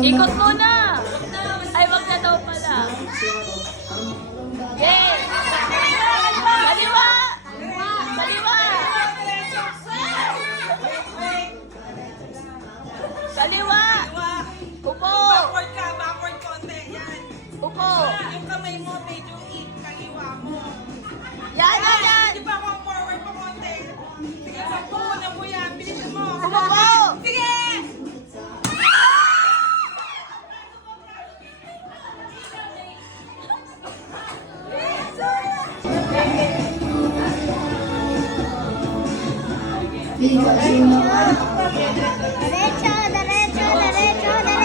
Ikot muna! Ay, wag na daw pala. Yay! Baliwa! Baliwa! Baliwa! Upo! Backward ka, backward konti. Yan. Upo! Yung kamay mo, medyo kaliwa mo. Yan, yan, yan! Di ba ako forward pa konti? Sige, magpunan mo yan. Bilisan mo. Upo! Sige! Derecho, derecho, derecho, derecho.